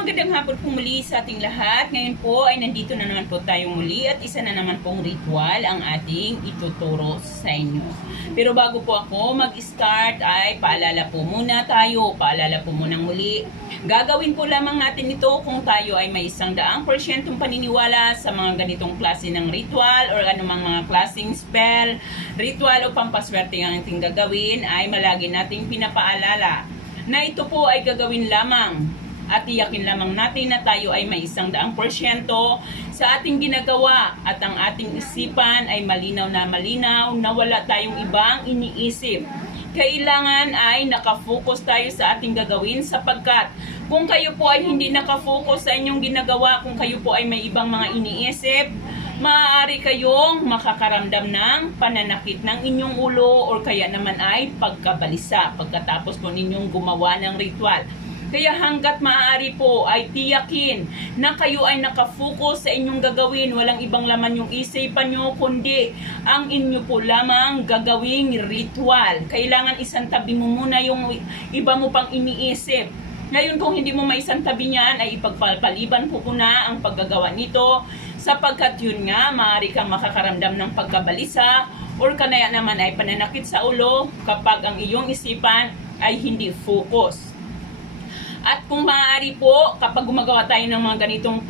magandang hapon po muli sa ating lahat. Ngayon po ay nandito na naman po tayo muli at isa na naman pong ritual ang ating ituturo sa inyo. Pero bago po ako mag-start ay paalala po muna tayo, paalala po muna muli. Gagawin po lamang natin ito kung tayo ay may 100% paniniwala sa mga ganitong klase ng ritual or anumang mga klaseng spell, ritual o pampaswerte ang ating gagawin ay malagi nating pinapaalala na ito po ay gagawin lamang at iyakin lamang natin na tayo ay may 100% sa ating ginagawa at ang ating isipan ay malinaw na wala tayong ibang iniisip. Kailangan ay nakafocus tayo sa ating gagawin sapagkat kung kayo po ay hindi nakafocus sa inyong ginagawa, kung kayo po ay may ibang mga iniisip, maaari kayong makakaramdam ng pananakit ng inyong ulo or kaya naman ay pagkabalisa pagkatapos po ninyong gumawa ng ritual. Kaya hanggat maaari po ay tiyakin na kayo ay nakafocus sa inyong gagawin. Walang ibang laman yung isipan nyo, kundi ang inyo po lamang gagawing ritual. Kailangan isantabi mo muna yung iba mo pang iniisip. Ngayon kung hindi mo maisantabi niyan, ay ipagpapaliban po na ang paggagawa nito. Sapagkat yun nga, maaari kang makakaramdam ng pagkabalisa or kanaya naman ay pananakit sa ulo kapag ang iyong isipan ay hindi focus. At kung maaari po, kapag gumagawa tayo ng mga ganitong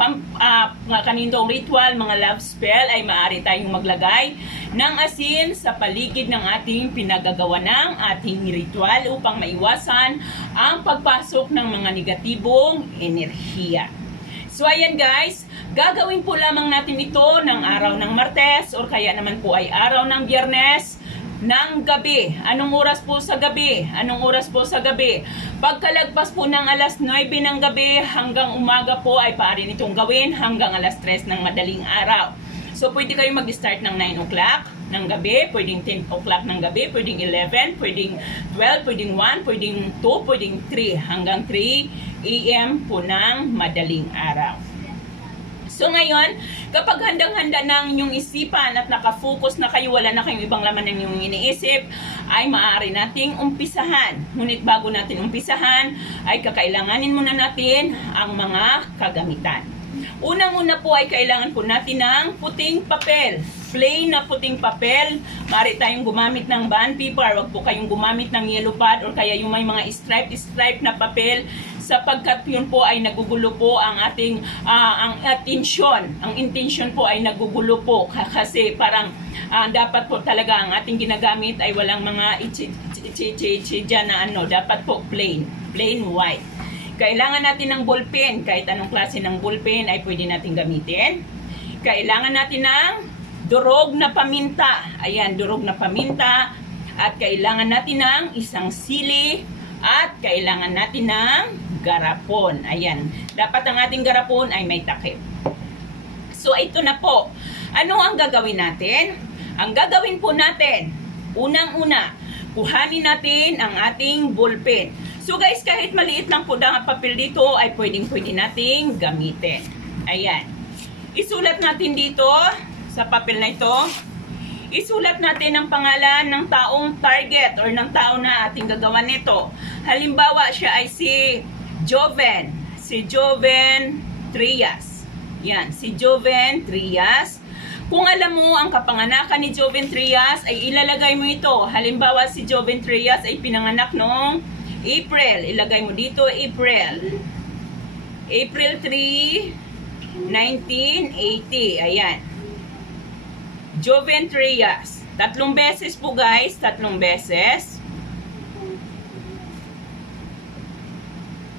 kanitong ritual, mga love spell, ay maaari tayong maglagay ng asin sa paligid ng ating pinagagawa ng ating ritual upang maiwasan ang pagpasok ng mga negatibong enerhiya. So ayan guys, gagawin po lamang natin ito ng araw ng Martes or kaya naman po ay araw ng Biyernes ng gabi. Anong oras po sa gabi? Anong oras po sa gabi? Pagkalagpas po ng alas 9 ng gabi hanggang umaga po ay maaari nitong gawin hanggang alas 3 ng madaling araw. So pwede kayo mag-start ng 9 o'clock ng gabi, pwedeng 10 o'clock ng gabi, pwedeng 11, pwedeng 12, pwedeng 1, pwedeng 2, pwedeng 3 hanggang 3 AM po ng madaling araw. So ngayon, kapag handang-handa ng inyong isipan at nakafocus na kayo, wala na kayong ibang laman ng inyong iniisip, ay maaari nating umpisahan. Ngunit bago natin umpisahan, ay kakailanganin muna natin ang mga kagamitan. Unang-una po ay kailangan po natin ng puting papel. Plain na puting papel. Maaari tayong gumamit ng bond paper. Huwag po kayong gumamit ng yellow pad or kaya yung may mga stripe na papel sapagkat yun po ay nagugulo po ang ating ang atensyon. Ang intention po ay nagugulo po kasi parang dapat po talaga ang ating ginagamit ay walang mga dyan na ano. Dapat po plain white. Kailangan natin ng ballpen. Kahit anong klase ng ballpen ay pwede natin gamitin. Kailangan natin ng durog na paminta. Ayan, durog na paminta. At kailangan natin ng isang sili. At kailangan natin ng garapon. Ayan. Dapat ang ating garapon ay may takip. So, ito na po. Ano ang gagawin natin? Ang gagawin po natin, unang-una, kuhanin natin ang ating ballpen. So guys, kahit maliit lang po ang papel dito, ay pwedeng-pwede nating gamitin. Ayan. Isulat natin dito, sa papel na ito, isulat natin ang pangalan ng taong target or ng tao na ating gagawa nito. Halimbawa, siya ay si Joven. Si Joven Trias. Yan, si Joven Trias. Kung alam mo ang kapanganakan ni Joven Trias, ay ilalagay mo ito. Halimbawa, si Joven Trias ay pinanganak noong April. Ilagay mo dito, April. April 3, 1980. Ayan. Joven Trias. 3 beses po guys. 3 beses.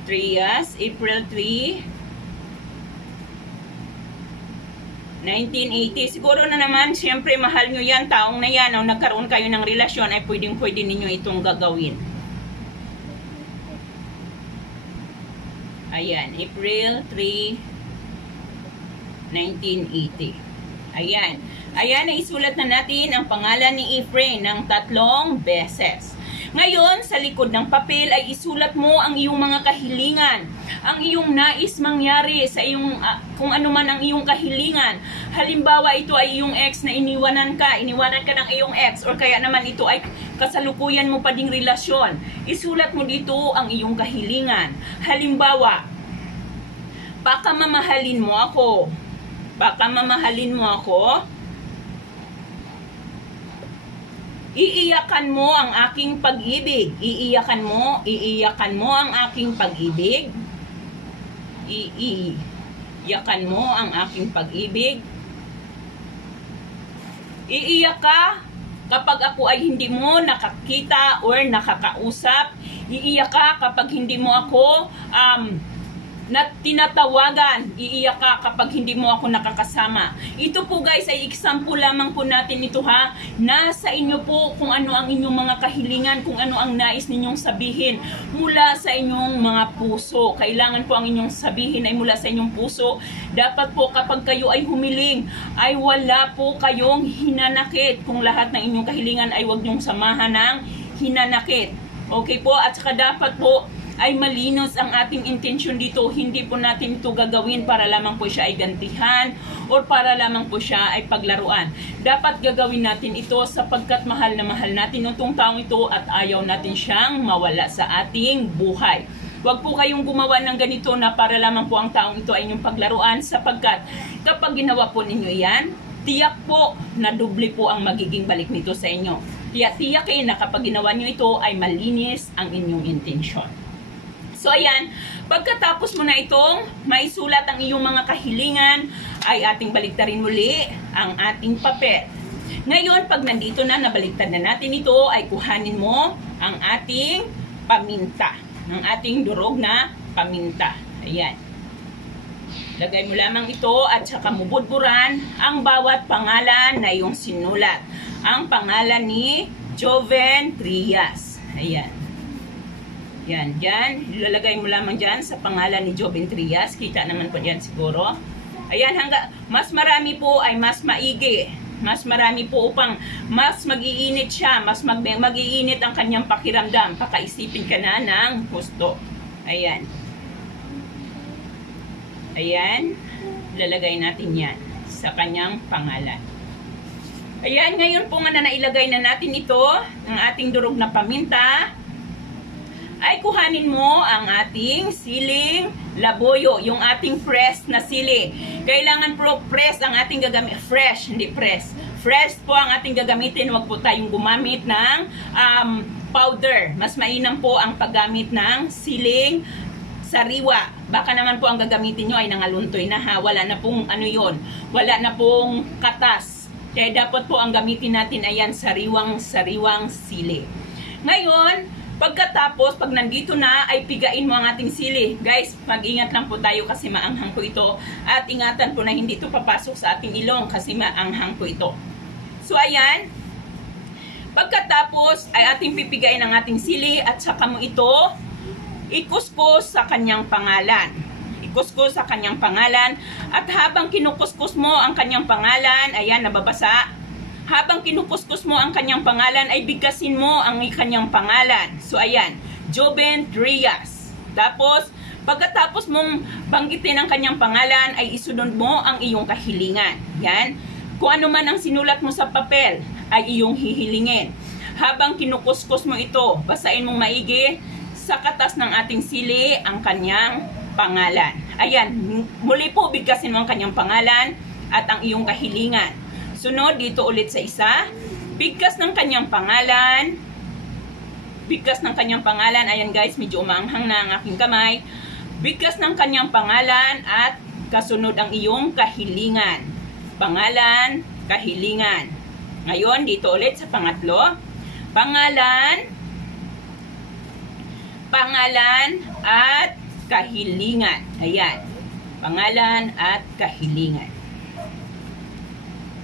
Trias, April 3, 1980. Siguro na naman, siyempre mahal nyo yan, taong na yan, o nagkaroon kayo ng relasyon, ay pwedeng-pwede ninyo itong gagawin. Ayan, April 3, 1980. Ayan. Ayan, isulat na natin ang pangalan ni Efrain ng 3 beses. Ngayon, sa likod ng papel ay isulat mo ang iyong mga kahilingan. Ang iyong nais mangyari sa iyong, kung ano man ang iyong kahilingan. Halimbawa, ito ay iyong ex na iniwanan ka ng iyong ex, or kaya naman ito ay kasalukuyan mo pa ding relasyon. Isulat mo dito ang iyong kahilingan. Halimbawa, Baka mamahalin mo ako. Baka mamahalin mo ako. Iiyakan mo ang aking pag-ibig. Iiyakan mo ang aking pag-ibig. Iiyakan mo ang aking pag-ibig. Iiyak ka kapag ako ay hindi mo nakakita or nakakausap. Iiyak ka kapag hindi mo ako na tinatawagan. Iiyak ka kapag hindi mo ako nakakasama. Ito po guys ay example lamang po natin ito ha. Nasa inyo po kung ano ang inyong mga kahilingan, kung ano ang nais ninyong sabihin mula sa inyong mga puso. Kailangan po ang inyong sabihin ay mula sa inyong puso. Dapat po kapag kayo ay humiling, ay wala po kayong hinanakit. Kung lahat ng inyong kahilingan ay huwag niyong samahan ng hinanakit. Okay po? At saka dapat po ay malinos ang ating intensyon dito. Hindi po natin ito gagawin para lamang po siya ay gantihan or para lamang po siya ay paglaruan. Dapat gagawin natin ito sapagkat mahal na mahal natin itong taong ito at ayaw natin siyang mawala sa ating buhay. Huwag po kayong gumawa ng ganito na para lamang po ang taong ito ay inyong paglaruan sapagkat kapag ginawa po ninyo yan, tiyak po na doble po ang magiging balik nito sa inyo. Tiyak-tiyakin na kapag ginawa nyo ito ay malinis ang inyong intensyon. So ayan, pagkatapos mo na itong maisulat ang iyong mga kahilingan, ay ating baliktarin muli ang ating papel. Ngayon, pag nandito na, nabaliktad na natin ito, ay kuhanin mo ang ating paminta. Ang ating durog na paminta. Ayan. Lagay mo lamang ito at saka mubudburan ang bawat pangalan na iyong sinulat. Ang pangalan ni Joven Trias. Ayan. Yan, dyan. Ilalagay mo lamang dyan sa pangalan ni Joven Trias. Kita naman po dyan siguro. Ayan, mas marami po ay mas maigi. Mas marami po upang mas mag-iinit siya. Mas mag-iinit ang kanyang pakiramdam. Pakaisipin ka na ng gusto. Ayan. Ayan. Ilalagay natin yan sa kanyang pangalan. Ayan, ngayon po nga na nailagay na natin ito, ang ating durog na paminta, ay kuhanin mo ang ating siling laboyo, yung ating press na sili. Kailangan po press ang ating gagamitin, fresh, hindi press. Fresh po ang ating gagamitin, huwag po tayong gumamit ng powder. Mas mainam po ang paggamit ng siling sariwa. Baka naman po ang gagamitin nyo ay nangaluntoy na ha, wala na pong ano yon, wala na pong katas. Kaya dapat po ang gamitin natin ayan, sariwang sili. Ngayon, pagkatapos, pag nandito na, ay pigain mo ang ating sili. Guys, mag-ingat lang po tayo kasi maanghang po ito. At ingatan po na hindi ito papasok sa ating ilong kasi maanghang po ito. So, ayan. Pagkatapos, ay ating pipigain ang ating sili at saka mo ito ikuskus sa kanyang pangalan. Ikuskus sa kanyang pangalan. At habang kinukuskus mo ang kanyang pangalan, ayan, nababasa. Habang kinukuskus mo ang kanyang pangalan, ay bigkasin mo ang kanyang pangalan. So, ayan, Joven Trias. Tapos, pagkatapos mong banggitin ang kanyang pangalan, ay isunod mo ang iyong kahilingan. Yan. Kung ano man ang sinulat mo sa papel, ay iyong hihilingin. Habang kinukuskus mo ito, basahin mong maigi sa katas ng ating sili ang kanyang pangalan. Ayan, muli po, bigkasin mo ang kanyang pangalan at ang iyong kahilingan. Sunod, dito ulit sa isa. Bigkas ng kanyang pangalan. Bigkas ng kanyang pangalan. Ayan guys, medyo umaanghang na ang aking kamay. Bigkas ng kanyang pangalan at kasunod ang iyong kahilingan. Pangalan, kahilingan. Ngayon, dito ulit sa pangatlo. Pangalan, at kahilingan. Ayan. Pangalan at kahilingan.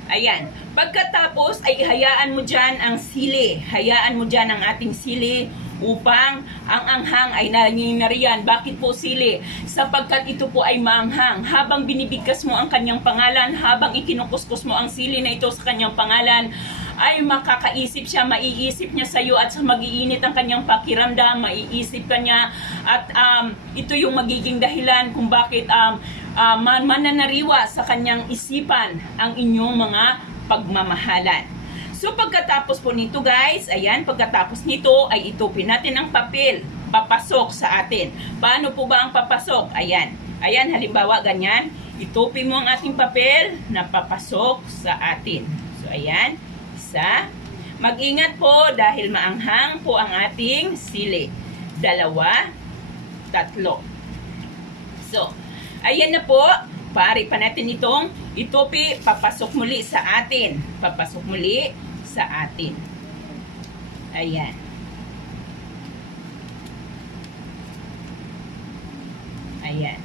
Ayan. Pagkatapos ay hayaan mo dyan ang sili. Hayaan mo dyan ang ating sili upang ang anghang ay nangyayarian. Bakit po sili? Sapagkat ito po ay maanghang. Habang binibigkas mo ang kanyang pangalan, habang ikinukuskus mo ang sili na ito sa kanyang pangalan, ay makakaisip siya, maiisip niya sa iyo at mag-iinit ang kanyang pakiramdam, maiisip ka niya at ito yung magiging dahilan kung bakit mananariwa sa kanyang isipan ang inyong mga pagmamahalan. So pagkatapos po nito guys, ayan, pagkatapos nito ay itupin natin ang papel, papasok sa atin. Paano po ba ang papasok? Ayan, Ayan, halimbawa ganyan. Itupi mo ang ating papel na papasok sa atin. So, ayan. Isa. Mag-ingat po dahil maanghang po ang ating sili. 2, 3. So, ayan na po. Pari pa natin itong itupi. Papasok muli sa atin. Papasok muli sa atin. Ayan. Ayan.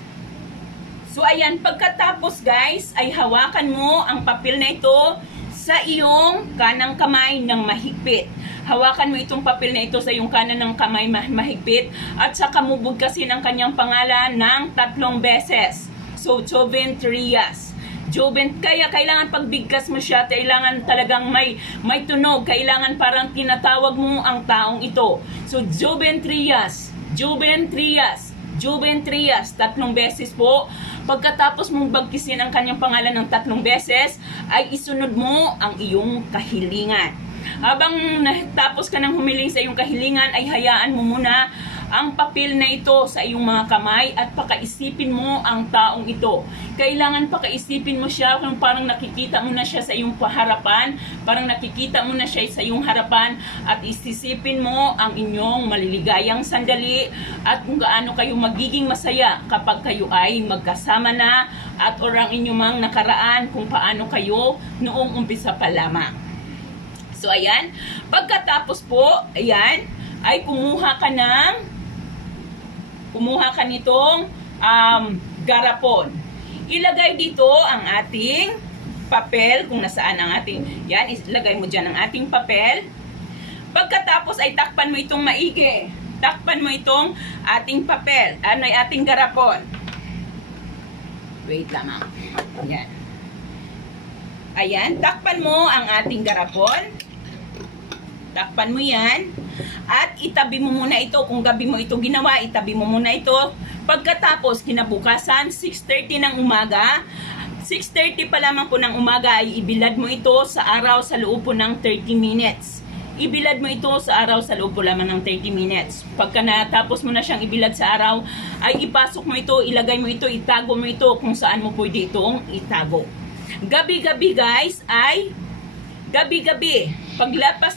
So, ayan, pagkatapos guys, ay hawakan mo ang papel na ito sa iyong kanang kamay ng mahigpit. Hawakan mo itong papel na ito sa iyong kanan ng kamay mahigpit at saka mo bugkasin ang kanyang pangalan ng 3 beses. So, Joven Trias. Joven, kaya kailangan pagbigkas mo siya, kailangan talagang may tunog, kailangan parang tinatawag mo ang taong ito. So, Joven Trias, Joven Trias, Joven Trias, 3 beses po. Pagkatapos mong bagkisin ang kanyang pangalan ng 3 beses, ay isunod mo ang iyong kahilingan. Habang natapos ka ng humiling sa iyong kahilingan, ay hayaan mo muna ang papel na ito sa iyong mga kamay at pakaisipin mo ang taong ito. Kailangan pakaisipin mo siya kung parang nakikita mo na siya sa iyong harapan, parang nakikita mo na siya sa iyong harapan at isisipin mo ang inyong maliligayang sandali at kung gaano kayo magiging masaya kapag kayo ay magkasama na at orang inyong mga nakaraan kung paano kayo noong umpisa pa lamang. So, ayan. Pagkatapos po, ayan, ay kumuha ka nitong garapon. Ilagay dito ang ating papel, kung nasaan ang ating, yan, ilagay mo dyan ang ating papel. Pagkatapos ay takpan mo itong maigi. Takpan mo itong ating papel, ating garapon. Wait lamang. Ayan. Ayan, takpan mo ang ating garapon. Takpan mo yan. At itabi mo muna ito. Kung gabi mo ito ginawa, itabi mo muna ito. Pagkatapos, kinabukasan, 6:30 ng umaga. 6:30 pa lamang po ng umaga ay ibilad mo ito sa araw sa loob po ng 30 minutes. Ibilad mo ito sa araw sa loob po lamang ng 30 minutes. Pagka natapos mo na siyang ibilad sa araw, ay ipasok mo ito, ilagay mo ito, itago mo ito kung saan mo pwede itong itago. Gabi-gabi guys ay gabi-gabi.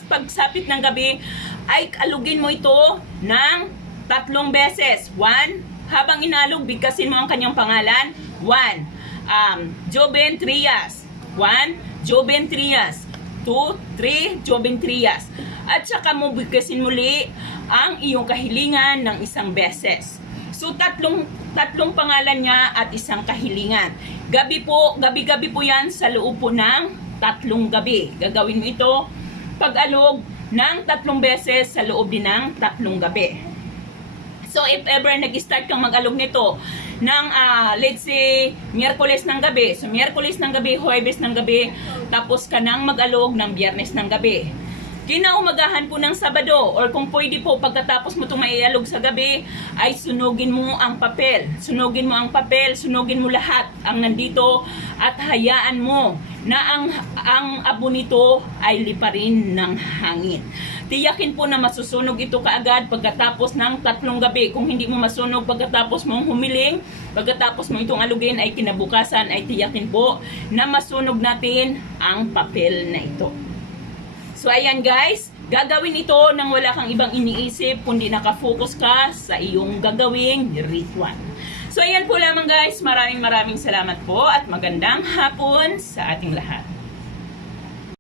Pagsapit ng gabi, ay alugin mo ito ng 3 beses. 1, habang inalog, bigkasin mo ang kanyang pangalan. 1, Joven Trias. 1, Joven Trias. 2, 3, Joven Trias. At saka mo bigkasin muli ang iyong kahilingan ng 1 beses. So, tatlong pangalan niya at 1 kahilingan. Gabi-gabi po yan sa loob po ng 3 gabi. Gagawin mo ito pag-alog ng 3 beses sa loob din ng 3 gabi. So, if ever nag-start kang mag-alog nito ng, let's say, Miyerkules ng gabi. So, Miyerkules ng gabi, Huwebes ng gabi, tapos ka nang mag-alog ng Biyernes ng gabi. Kinaumagahan po ng Sabado, or kung pwede po, pagkatapos mo itong maialog sa gabi, ay sunugin mo ang papel. Sunugin mo ang papel, sunugin mo lahat ang nandito, at hayaan mo na ang abo nito ay liparin ng hangin. Tiyakin po na masusunog ito kaagad pagkatapos ng 3 gabi. Kung hindi mo masunog pagkatapos mong humiling, pagkatapos mo itong alugin, ay kinabukasan ay tiyakin po na masunog natin ang papel na ito. So, ayan guys, gagawin ito nang wala kang ibang iniisip, kundi nakafocus ka sa iyong gagawing ritual. So, ayan po lamang guys, maraming salamat po at magandang hapon sa ating lahat.